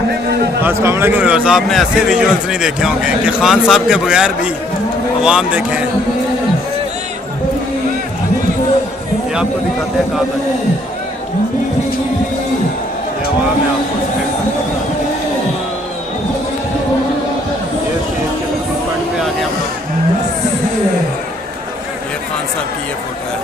अस्सलाम वालेकुम व्यूअर्स, आपने ऐसे विजुअल्स नहीं देखे होंगे कि खान साहब के बगैर भी अवाम देखें। ये आपको दिखाते हैं कहाँ तक ये अवाम है। आपको ये स्टेज के बिल्कुल फ्रंट पे आ गए हम लोग। ये खान साहब की ये फोटो है।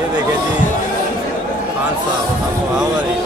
ये देखे जी खान साहब आपको आवर है।